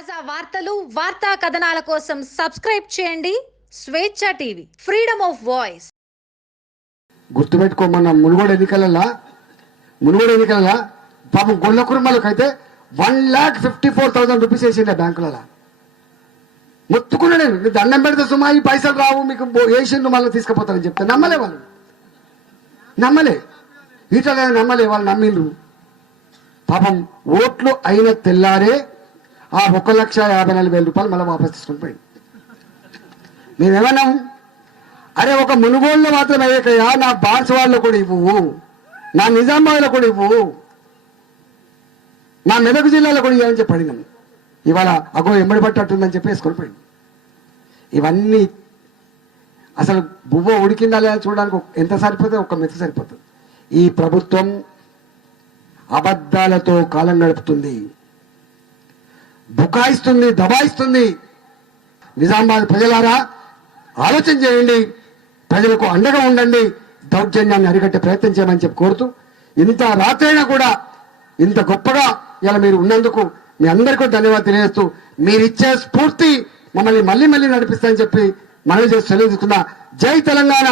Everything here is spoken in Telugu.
తాజా వార్తలు వార్తా కథనాల కోసం సబ్స్క్రైబ్ చేయండి. స్వేచ్ఛ టీవీ ఫ్రీడమ్ ఆఫ్ వాయిస్. గుర్తుపెట్టుకోమన్న మునుగోడు ఎన్నికలలో? మునుగోడు ఎన్నికలలో? పాపం గొల్ల కుటుంబాలకు అయితే one lakh fifty four thousand rupees వేసిండే బ్యాంకులలో. మొత్తుకున్నా నేను. దండం పెడితే సుమా ఈ పైసలు రావు మీకు వేసిండు మళ్ళీ తీసుకుపోతారని చెప్తే నమ్మలే వాళ్ళు. నమ్మలే. ఈటలే నమ్మలే వాళ్ళు నమ్మిండ్రు. పాపం ఓట్లు అయిన తెల్లారే ఆ ఒక లక్ష యాభై నాలుగు వేల రూపాయలు మళ్ళీ వాపస్ తీసుకొని పోయింది మేమేమన్నాం? అరే ఒక మునుగోళ్ళు మాత్రం అయ్యాకయ్యా నా బాన్సవాడలో కూడా ఇవ్వు. నా నిజామాబాద్లో కూడా ఇవ్వు. నా మెదక్ జిల్లాలో కూడా ఇవ్వని చెప్పి అడిగినాం. ఇవాళ అగో ఎమ్మడి పట్టట్టుందని చెప్పి వేసుకొని పోయింది. ఇవన్నీ అసలు బువ్వ ఉడికిందా లేదా చూడడానికి ఎంత సరిపోతే ఒక మెత్త సరిపోతుంది. ఈ ప్రభుత్వం అబద్ధాలతో కాలం గడుపుతుంది. బుకాయిస్తుంది దబాయిస్తుంది. నిజామాబాద్ ప్రజలారా ఆలోచన చేయండి. ప్రజలకు అండగా ఉండండి. దౌర్జన్యాన్ని అరికట్టే ప్రయత్నం చేయమని చెప్పి కోరుతూ ఇంత రాత్రైనా కూడా ఇంత గొప్పగా ఇలా మీరు ఉన్నందుకు మీ అందరికీ ధన్యవాదాలు తెలియజేస్తూ మీరిచ్చే స్ఫూర్తి మమ్మల్ని మళ్ళీ మళ్ళీ నడిపిస్తాయని చెప్పి మనవి చేసి తెలియజేస్తున్నా జై తెలంగాణ!